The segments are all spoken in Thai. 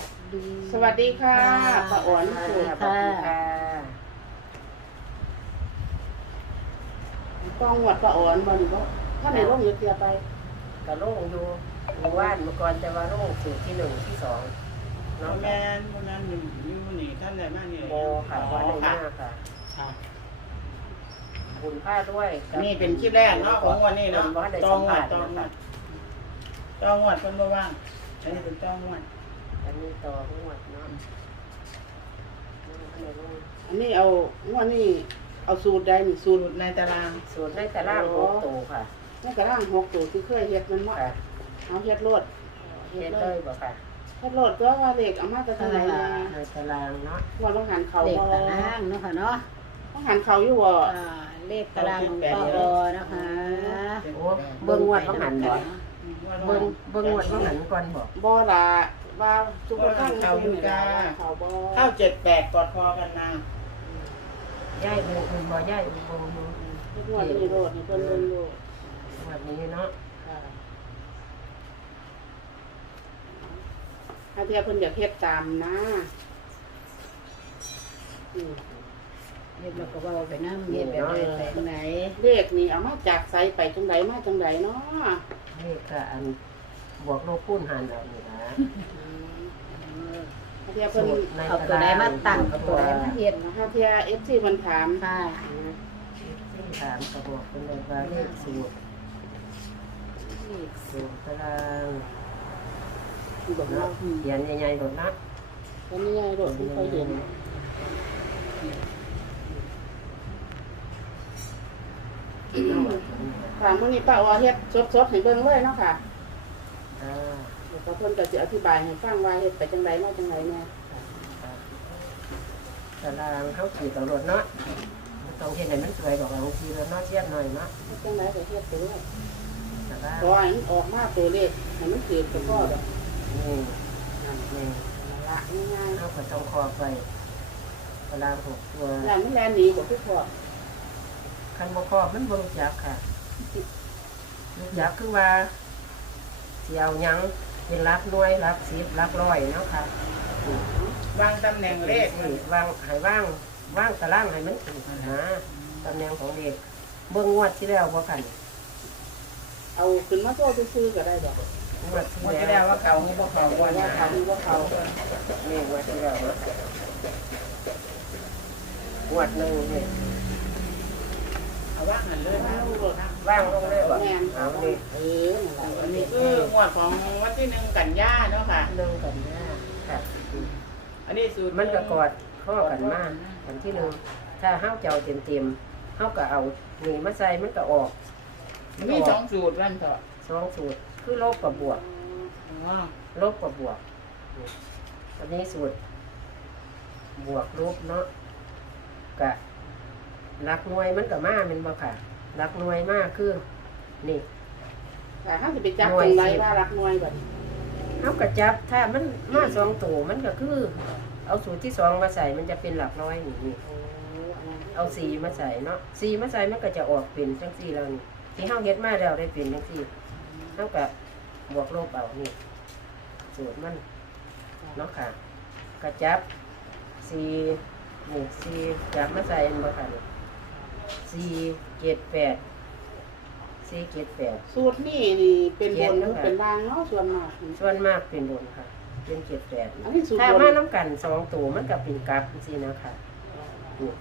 วัสดี สวัสดีค่ะป้าอ๋อนสสูวัสตรดีค่ะ ต้องหวัดป้าอ๋อนบ่นี่บ่ถ้าในร่มยึดเตียไปกะโล่งอยู่หมู่บ้านเมื่อก่อนแต่ว่าโล่งสูตรที่หนึ่งที่สองน้เนาะองแม่นพวกนั้นอยู่อยู่นี่ท่านใดมากนี่โมค่ะว่าในหน้าค่ะ ค่ะ บุญผ้าด้วยกับนี่เป็นคลิปแรกเนาะของวันนี้เนาะว่าได้ตอสังมหวผัดสตองหวนะคะดตองหวดคนบ่ว่างอันนี้เป็นตองหวด อันนี้ต่อหวดเนาะในโลกอันนี้เอางวดนี้เอาสูตรใดนี่สูสูตรตรในตารางสูตรในแต่ล่างหกตัวค่ะในกระร่างหกตัวที่เคยเฮ็ดมันบ่ค่ะเอาเฮ็ดโลดเฮ็ดเลยบ่ค่ะเฮ็ดโลดตัวว่าเลขเอามาจากทางไหนแน่ในตารางเนาะว่าต้องหันเขาเลขบ่ตารางเนาะค่ะเนาะต้องหันเขาอยู่บ่อ่าเลขตารางของปอนะคะโอ้เบิ่งงวดต้องหันบ่เบิ่งเบิ่งงวดต้องหันก่อนบ่บ่ล่ะ ว่าสุขภาพเขาบ่เข้าเจ็ดแปดกอดคอกันนะย่ายเบิ่งเบิ่งบ่ย่ายเบิ่งอยู่งวดนี้โลดนี่เพิ่นเบิ่งโลดงวดนี้เนาะค่ะถ้าเทียเพิ่นอยากเฮ็ดตามนะอืมเลขเราก็เบาไปน้ำเย็นแบบไหนแสงไหนเลขนี่เอามาจากไสไปจังไดมาจังไดเนาะนี่ก็อันบวกลบคูณหารเอานี่นะถ้าเทียเพิ่นเอาตัวใดมาตั้งเอาตัวใดมาเฮ็ดถ้าเทีย FC เพิ่นถามค่ะที่ถามกระบอกเป็นเลยว่าเลขสูตรเลขสูตรตารางที่บอกเนาะเนาะเขียนใหญ่ๆโดดนะเพิ่นนี่ไงโดดเพิ่นเคยเห็นค่ะมื้อนี้ป้าว่าเฮ็ดสดๆให้เบิ่งเลยเนาะค่ะอ่าเดี๋ยวเพิ่นก็สิอธิบายให้ฟังว่าเฮ็ดไปจังไดมาจังไดแน่แตารางเขาขีดตำรวจเนาะต้องเห็นให้มันสวยดอกบางทีเราเนาะเทียบหน่อยเนาะจังไดก็เฮ็ดไปเลยตารางขอให้มันออกมาตัวเลขให้มันถือกับพ่อดอกนี่นี่ละง่ายเขาก็ต้องคอไปตาราหกตัวแล้วมันแลนหนีบ่คือพ่อคันบ่คอมันบ่รู้จักค่ะรู้จักคือว่าสิเอาหยัง เป็นรักหน่วยรักสิบรักร้อยเนาะค่ะวางตำแหน่งเลขนี่วางให้ว่างว่างตารางให้มันถูกนะตำแหน่งของเด็กเบิ่งงวดที่แล้วบ่กันเอาขึ้นมาโซ่ซื่อๆก็ได้ดอกงวดที่หมดที่แล้แล้ววว่าเก่าหัวบ่เขาว่าวันว่านะเขาว่าเขานี่งวดที่แล้วเนาะงวดหนึงนี่เอา ว่างหันเลยนะว่างลงเลยบ่แม่นเอานี่เออนั่นแหละอันนี้คืองวดของวันที่หนึ่งกันยาเนาะค่ะหนึงกันหน้าค่ะอันนี้สูตรมันก็กอดข้อกันมากอันที่หนึ่งถ้าเฮาเจ้าเต็มๆเฮาก็เอาหนีมาใส่มันก็ออกมีสองสูตรนั่นเถอะสองสูตรคือลบกับบวกอ๋อลบกับบวกอันนี้สูตรบวกลบเนาะกะ รักหน่วยมันก็มาแมันบ่ค่ะรักหน่วยมากคือนี่ แต่ถ้าจะไปจับตรงไรว่ารักน้อยแบบเอากระจับถ้ามันมาสองตัวมันก็คือ เอาสูตรที่สองมาใส่มันจะเป็นหลักร้อยนี่นี่เอาสีมาใส่เนาะสีมาใส่มันก็จะออกเป็นจังสี่แล้วนี่ที่เฮาเฮ็ดมาแล้วได้เป็นจังสี่เท่ากับบวกลบเอานี่สูตรมันเนาะค่ะ กระจับสีนี่สีจับมาใส่อันบ่ค่ะนี่ สี่เจ็ดแปดสี่เจ็ดแปด สูตรนี่นี่เป็นบนหรือเป็นล่างเนาะส่วนมากส่วนมากเป็นบนค่ะ เป็นเจ็ดแปดอันนี้สูตรถ้าบมานน้ำกันสองตัวมันก็เป็นกราฟสินะคะนี่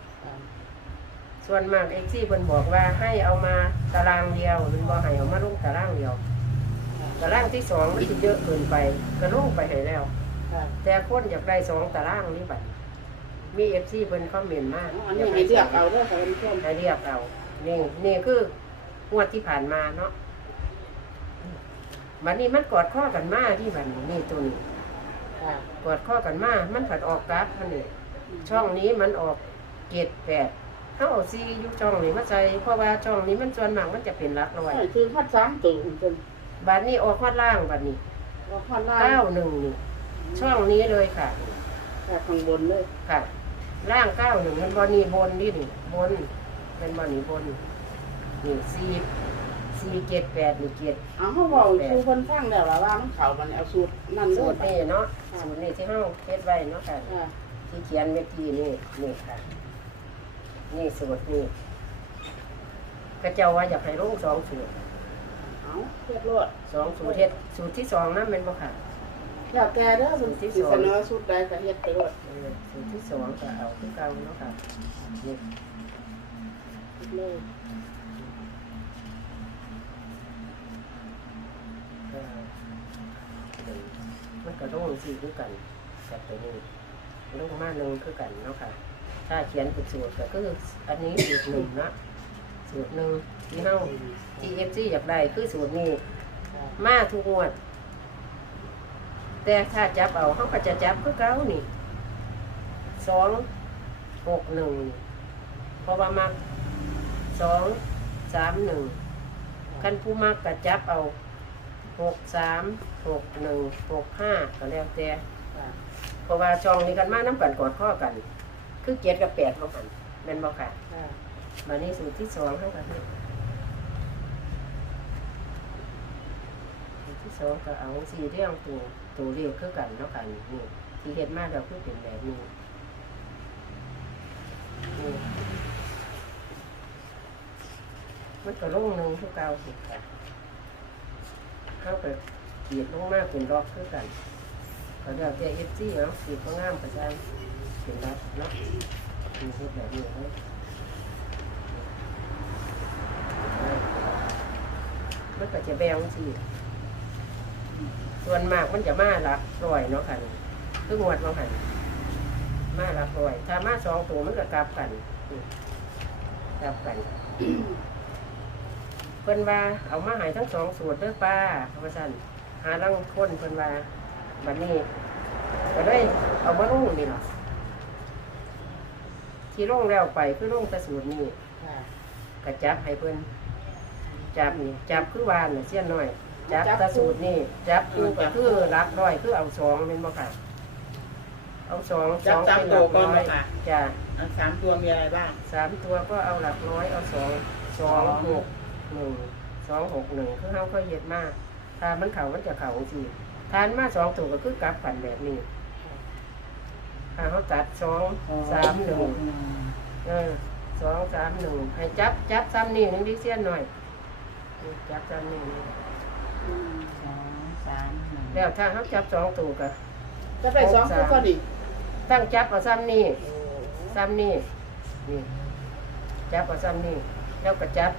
ส่วนมากเอ็กซี่เพิ่นบอกว่าให้เอามาตารางเดียวมันบ่ให้เอามาลงตารางเดียว ตารางที่สองมันสิเยอะเกินไปก็ลงไปให้แล้ว ค่ะแต่คนอยากได้สองตารางนี่บัด มีเอฟซีเพิ่นคอมเมนต์มากอันนี้ให้เลือกเอาเด้อค่ะท่านผู้ชมให้เรียกเอานี่นี่คืองวดที่ผ่านมาเนาะบัดนี้มันกอดข้อกันมาที่บัดนี้นี่ตัวนี้ค่ะกอดข้อกันมามันผัดออกกราฟมันนี่ช่องนี้มันออกเจ็ดแปดเขาเอาซีอยุช่องนี้มาใส่เพราะว่าช่องนี้มันส่วนมากมันจะเป็นหลักร้อยคือคัดสามตัวจนบัดนี้ออกข้อล่างบัดนี้ว่าคัดล่างเก้าหนึ่งนี่ช่องนี้เลยค่ะค่ะข้างบนเลยค่ะ ล่างเก้าหนึ่งมันบอนี่บนนี่นี่บนเป็นบอนี่บนนี่ซีสี่เจ็ดแปดนี่เจ็ดเอาเขาบอกสูคนฟังแล้วล่ะว่ามันเขามันเอาสูตรนั่นสูเลตรนี่เนาะสูตรนี่ที่เฮาเฮ็ดไว้เนาะค่ะค่ะที่เขียนเมื่อกี้นี่นี่ค่ะ นี่สูตรนี่กระเจ้าว่าอยากให้ลงสองสูตรเอาเฮ็ดรถสองสูตรเฮ็ดสูตรที่สองนั่นเป็นบ่ค่ะ แล้วแต่เด้อมันสิเสนอสูตรใดก็เฮ็ดไปรถเออสูตรที่สองก็เอาที่เก่าเนาะค่ะนี่เลยก็มันก็ลงสี่คือกันกับตัวนี้ลงมาหนึ่งคือกันเนาะค่ะถ้าเขียนเป็นสูตรก็คืออันนี้สูตรหนึ่งนะสูตรหนึ่งที่เฮาที่เอฟซีอยากได้คือสูตรนี้ มาทุกงวด แต่ถ้าจับเอาเขาก็จะจับคือเก้านี่สองหกหนึ่งเพราะว่ามักสองสามหนึ่งคันผู้มักก็จับเอาหกสามหกหนึ่งหกห้าก็แล้วแต่ค่ะเพราะว่าช่องนี้กันมาน้ำกันกอดข้อกัน คือเจ็ดกับแปดบ่กันแม่นบ่ค่ะค่ะมานี่สูตรที่สองให้กันนี่สูตรที่สองก็เอาสี่เรื่องตัว ตัวเรียวคือกันเนาะกันนี่ที่เห็นมาเราคือเป็นแบบนี้นี่มันก็ลงหนึ่งคือเก้าสิบค่ะเข้าไปขียดลงมากเป็นรอกคือกันก็เดี๋ยวแต่เอฟซีเนาะขีดก็งามประจานเป็นรักเนาะมีเฮ็ดแบบนี้เนาะมันก็จะแบงสิ ส่วนมากมันจะมาหลักร้อยเนาะค่ะนี่คืองวดเนาะค่ะมาหลักร้อย ถ้ามาสองตัวมันก็กลับกันอืมกลับกันเพิ่นว่าเอามาใหายทั้งสองสูตรเด้อป้าว่าซั่นหาลังคนเพิ่นว่าบัดนี้ก็ได้เอามาลงนี่ล่ะที่ลงแล้วไปคือลงแต่สูตรนี้ค่ะกระจับให้เพิ่นจับนี่จับคือวานน่ะเสี้ยนน้อย จับแตะสูตรนี่จับคือก็คือรักร้อยคือเอาสองเป็นบ่ค่ะ เอาสองสจับองสามเป็นหตัวลักก่อนร้อยบ่ค่ะจ้ะอันสามตัวมีอะไรบ้าง สามตัวก็เอาหลักร้อยเอาสองสองหกหนึ่งสองหกหนึ่งคือเขาก็เย็ดมากถ้ามันเข่ามันจะเข่าสิทานมาสองตัวก็คือกลับกันแบบนี้ถ้าเขาตัดสองสามหนึ่ง เออสองสามหนึ่งให้จับจับซ้ำนี่หนึ่งดิเสียนหน่อยนี่จับซ้ำนี่นี่อืม สองสามหนึ่งแล้วถ้าเขาจับสองตัวก็จะไปสองคู่ก็ดีตั้งจับเอาซ้ำนี่ซ้ำนี่นี่จับเอาซ้ำนี่แล้วก็จับ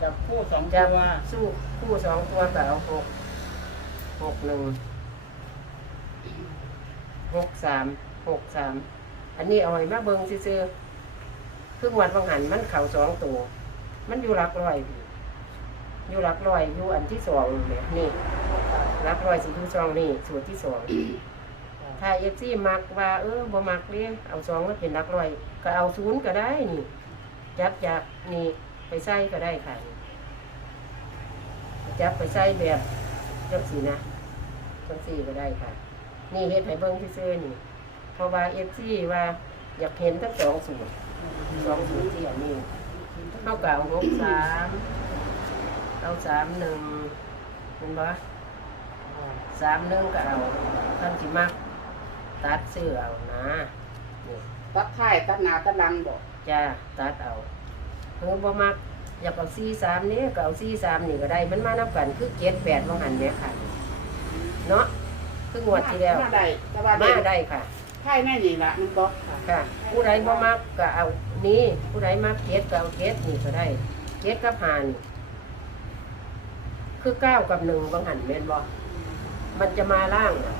จับคู่สองจับตัวสู้คู่สองตัวก็เอาหกหกหนึ่งหกสามหกสามอันนี้เอาไว้มาเบิ่งซื่อๆคือวันวังหันมันเข่าสองตัว มันอยู่หลักร้อยพี่ อยู่หลักร้อยอยู่อันที่สองเนี่ยนี่หลักร้อยสิอยู่สองนี่สูตรที่สองถ้าเอฟซีมักว่าเออบ่มักเลี้ยเอาสองมาเป็นหลักร้อย ก็เอาศูนย์ก็ได้นี่จับจากนี่ไปใส่ก็ได้ค่ะจับไปใส่แบบจังสีนะจังสีก็ได้ค่ะ นี่เฮ็ดให้เบิ่งซื่อนี่เพราะว่าเอฟซีว่าอยากเห็นทั้งสองสูตรสองสูตรที่อันนี้เข้ากับหกสาม เอาสามหนึ่งเห็นปะสามหนึ่งก็เอาท่านสิมักตัดเสื้อเอานะนี่ตัดท้ายตัดหน้าตัดหลังบ่จ้าตัดเอาเพิ่งบ่มักอยากเอาสี่สามนี้ก็เอาสี่สามนี่ก็ได้ มันมานับกันคือเจ็ดแปดมองหันเนี่ยค่ะ เนาะคืองวดที่แล้วมาได้แต่ว่ามาได้ได้ค่ะท้ายแม่นี่ล่ะมันบ่ค่ะค่ะ ผู้ใดบ่มักก็เอานี่ผู้ใดมักเจ็ดก็เอาเจ็ดนี่ก็ได้เจ็ดกับหานี่ คือเก้ากับหนึ่งบางหันแม่นบ่มันจะมาล่างนะ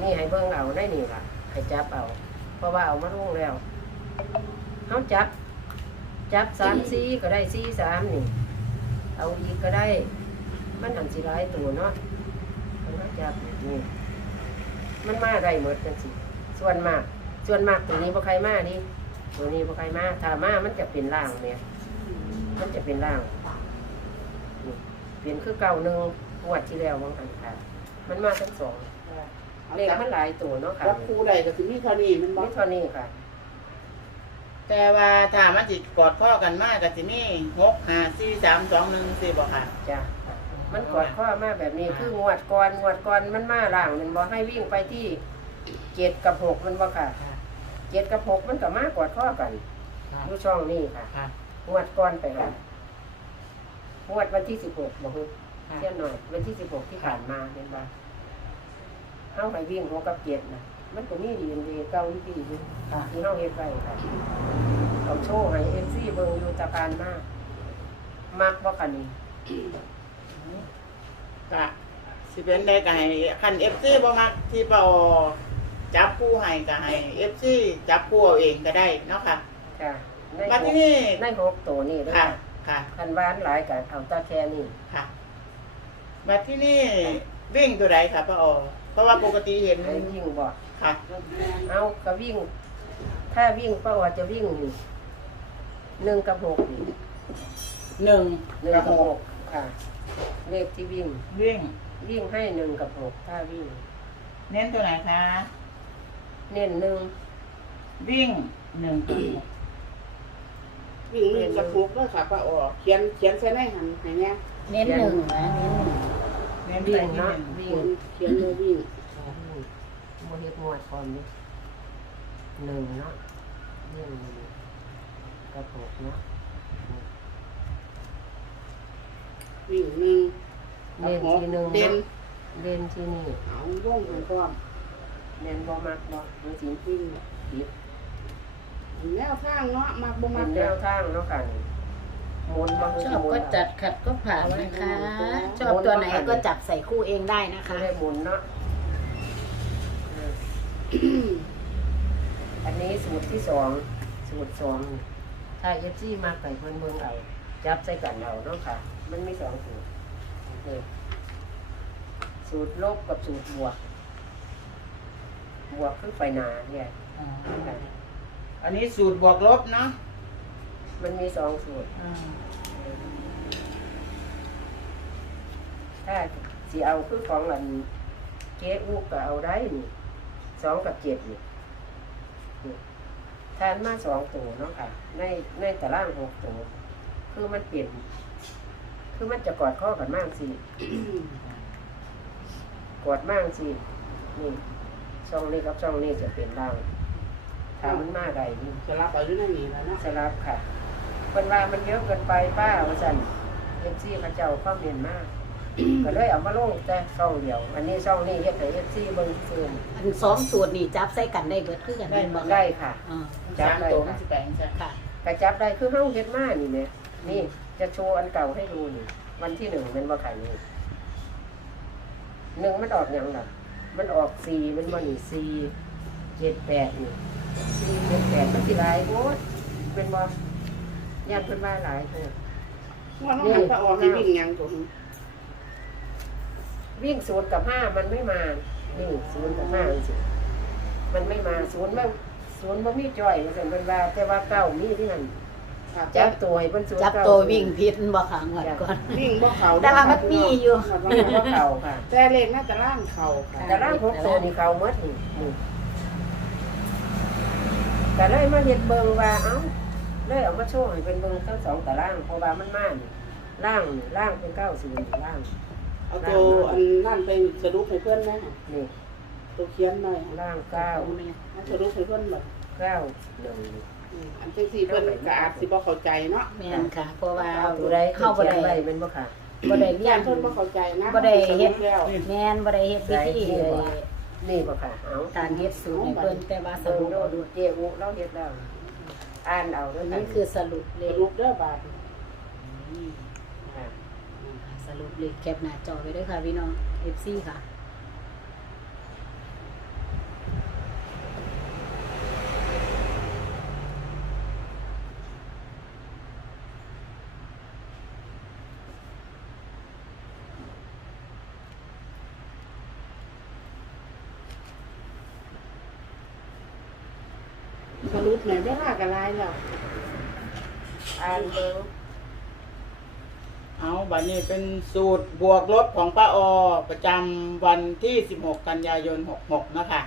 นี่ให้เบิ่งเอาได้นี่ล่ะ ให้จับเอา เพราะว่าเอามาลงแล้วเฮาจับ จับสามสี่ก็ได้สี่สามนี่ เอาอีกก็ได้ มันหันสิหลายตัวเนาะมันเฮาจับนี่มันมาได้หมดจังสิส่วนมาก ส่วนมากตัวนี้บ่ใครมาดิตัวนี้บ่ใครมาถ้ามามันจะเป็นล่างเนี่ย มันจะเป็นล่าง ปลี่ยนคือเก่าหนึ่งงวดที่แล้ววังอันค่ะ มันมาทั้งสองเอาเลขจับมันหลายตัวเนาะค่ะจับคู่ได้ก็สิมีเท่านี้มันบ่นี่เท่านี้ค่ะ แต่ว่าถ้ามันจิกอดข้อกันมากก็สิมีหกห้าสี่สามสองหนึ่งสี่บอกค่ะ จ้ะ มันกอดข้อมาแบบนี้คืองวดก่อนงวดก่อนมันมาล่างมันบอกให้วิ่งไปที่เจ็ดกับหกมันบอกค่ะเจ็ดกับหกมันก็มากอดข้อกันดูช่องนี้ค่ะค่ะ งวดก่อนไปแล้ว งวดวันที่สิบหกบอกคือค่ะเที่ยงหน่อย วันที่สิบหกที่ผ่านมาเป็นบ้าเข้าไปวิ่งหกกับเจ็ดนะมันก็มีดีดีเก้าอีดีอยู่ค่ะที่เข้าเฮ็ดไว้ค่ะเอาโชว์ให้เอ็นซี่เบิ่งอยู่ตะการมากมักบ่คันนี้ก็สิเป็นได้ก็ให้คันเอฟซีบ่มักที่เปาจับผู้ให้ก็ให้เอฟซีจับผู้เอาเองก็ได้เนาะค่ะจ้ะในมาหที่กนี่ในหกตัวนี่เด้อค่ะค่ะ ค่ะ คันหวานหลายกับเอาตาแค่นี้ค่ะ มาที่นี่วิ่งตัวใดค่ะป้าออเพราะว่าปกติเห็นให้วิ่งบ่ค่ะ เอาก็วิ่ง ถ้าวิ่งป้าว่าจะวิ่งนี่หนึ่งกับหกนี่หนึ่งหนึ่งกับกับหหกกค่ะ เลขที่วิ่ง วิ่ง วิ่งให้หนึ่งกับหกถ้าวิ่ง เน้นตัวไหนคะ เน้นหนึ่ง วิ่งหนึ่งกับหก วิ่งมือกับฟุกด้วยค่ะป้าออกเขียนเขียนใส่ในหันให้แน่เน้นหนึ่งนะเน้นหนึ่งเน้นวิ่ไปงที่เนาะหนึ่งวิ่เขีงยนเขียนเลยวิ่งโมเฮ็ดหมวดก่อนนี่หนึ่งเนาะวิ่งหนึ่งกับหกเนาะวิ่งหนึ่งเล่นทีหนึ่งเด่นเนาะเล่นที่นี่เอาวงกันก่อนเล่นบ่มักบ่มันสิวิ่งผิด แนวทางเนาะมักบ่เป็มักนแนวทางเนาะค่ะนี่หมุนบ่ชอบก็จัดขัดก็ผ่านนะคะ ชอบตัวไหนก็จับใส่คู่เองได้นะเขาคะ ได้หมุนเนาะเอออันนี้สูตรที่สองสูตรสองถ้าเอฟซีมาไก่เพิ่นเบิ่งเอาจับใส่กันเอาเนาะค่ะ มันมีสองสูตรนี่สูตรลบกับสูตรบวก บวกคือไปหนาเนี่ย อ๋ออันนี้สูตรบวกลบเนาะมันมีสองสูตร อ่าถ้าสิเอาคือของอันเจ๊อูก็เอาได้นี่สองกับเจ็ดนี่นี่ทานมาสองตัวเนาะค่ะ ในในตารางหกตัว คือมันเปลี่ยน คือมันจะกอดข้อกันมากสิ กอดมากสิ นี่ช่องนี้กับช่องนี้จะเป็นล่าง ถ้ามันมาใดนี่จะรับเอาอยู่ในนี้แล้วเนาะสลับค่ะคนว่ามันเยอะเกินไปป้าว่าสันเอฟซีเขาเจ้าข้อมเมียนมาก ก็เลยเอามาลงแต่ช่องเดียว อันนี้ช่องนี้เฮ็ดให้เอฟซีเบิ่งซื่ออันสองสูตรนี่จับใส่กันได้เบิดคือกันเป็นบ่ได้ค่ะ อ่าจัสาบมได้ตัวมัค่ะนสิแปลงใช่ ค่ะ กระจับได้คือเฮาเฮ็ดมานี่แหม่นี่จะโชว์อันเก่าให้ดูนี่วันที่หนึ่งมันบ่ขายนี่หนึ่งมันออกหยังล่ะ มันออกสี่มันบ่นี่สี่เจ็ดแปดนี่ สี่เจ็ดแปดมันสิหลายโอ้ยเป็นบ่ยันเป็นว่าหลายโพดว่าน้องหันป้าออกให้วิ่งหยังตัวนี้วิ่งศูนย์กับห้ามันไม่มานี่ศูนย์กับห้าสิมันไม่มาศูนย์มันศูนย์มันมีจ่อยสันเป็นว่าแต่ว่าเก้ามีที่นั่นค่ะจับตัวให้เพิ่นศูนย์จับเก้าตัววิ่งพิษบ่ค่ะงวดก่อนวิ่งบ่เขาแต่ว่ามันมีอยู่มันก็เข่าค่ะแต่เลขน่าจะล่างเข่าค่ะแต่ร่างหกตัวนี่เข่าหมดนี่ นี่แต่เลยมาเห็นเบิงว่าเอ้าเลยเอามาโชว์ให้เป็นเบิงทั้งสองตารางเพราะว่ามันมานี่ล่างนี่ล่างเป็นเก้าศูนย์ล่างเอาตัวอันนั่นไปสรุปให้เพื่อนไหมนี่ตัวเขียนหน่อยล่างเก้ามาสรุปให้เพื่อนแบบเก้าหนึ่งนี่อันที่สี่เพื่อนก็อาจสิบ่เข้าใจเนาะแม่นค่ะ เพราะว่าเอาตัวใดเข้าบ่เขียนได้ไว้เป็นบ่ค่ะ บ่ได้เรียย่านนเพื่อนบ่เข้าใจนะบ่ได้เฮ็ดแล้วแม่นบ่ได้เฮ็ดพิธีเลย นี่บ่ค่ะเอาการเฮ็ดสูตรให้เพิ่นแต่ว่าสเบิ่งรุปโดเอาดดูเจอุเราเฮ็ดแล้วอ่านเอาเด้อัวนกันี้คือสรุปเลสขรุปเด้อบาดค่ะสรุปเลขแคปหน้าจอไว้ด้วยค่ะพี่น้อง FC ค่ะ สรุปแม่เวลาก็หลายแล้วอ่านเบิ่งเอาบัดนี้เป็นสูตรบวกลบของป้าออประจำวันที่ 16 กันยายน 66 นะคะ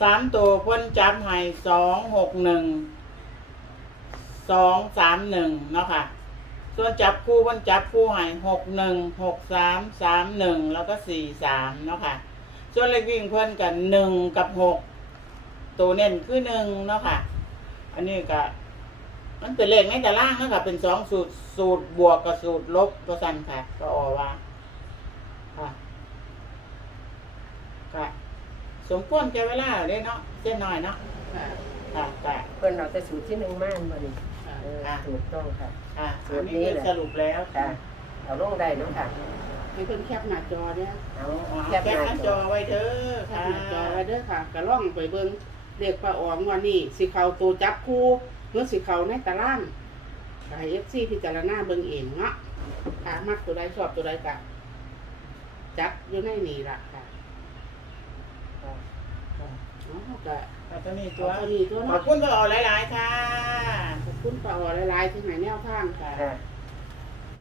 สามตัวเพ่นจับให้สองหกหนึ่งสองสามหนึ่งเนาะค่ะ ส่วนจับคู่เพ่นจับคู่ให้หกหนึ่งหกสามสามหนึ่งแล้วก็สี่สามเนาะค่ะ ส่วนเลขวิ่งเพิ่นกันหนึ่งกับหกตัวเน้นคือหนึ่งเนาะค่ะ อันนี้ก็มันเป็นเลขในตารางเนาะค่ะ เป็นสองสูตรสูตรบวกกับสูตรลบก็สั่นค่ะ ก็ออกว่าค่ะค่ะ สมควรแก่เวลาเลยเนาะเส้นน้อยเนาะค่ะค่ะค่ะเพิ่นเอาแต่สูตรที่หนึ่งมาอันบ่นี่ค่ะเออถูกต้องค่ะ ค่ะสูอัตนรนี้นี้คือแหละสรุปแล้วค่ะ เอาลงได้เนาะค่ะ ให้เพิ่นแคปหน้าจอเนี่ยเอาอ๋อแคแคปปหหน้าน้าจจออไว้เด้อแคปค่ะหน้าจอไว้เด้อค่ะก็ล่องไปเบิ่งเด็กป้าออมว่านี่สิเข้าตัวจับคู่หรือสิเข้าในตารางก็ให้ FC พิจารณาเบิ่งเองเนาะค่ะมักตัวใดชอบตัวใดก็จับอยู่ในนี่ล่ะค่ะค่ะค่ะเนาะก็ เอาตัวนี้ตัตัววนี้ตัวขอบเนาะคุณพอหลาย ๆ ค่ะ ขอบคุณป้าออหลายๆที่ให้แนวทางค่ะ ค่ะ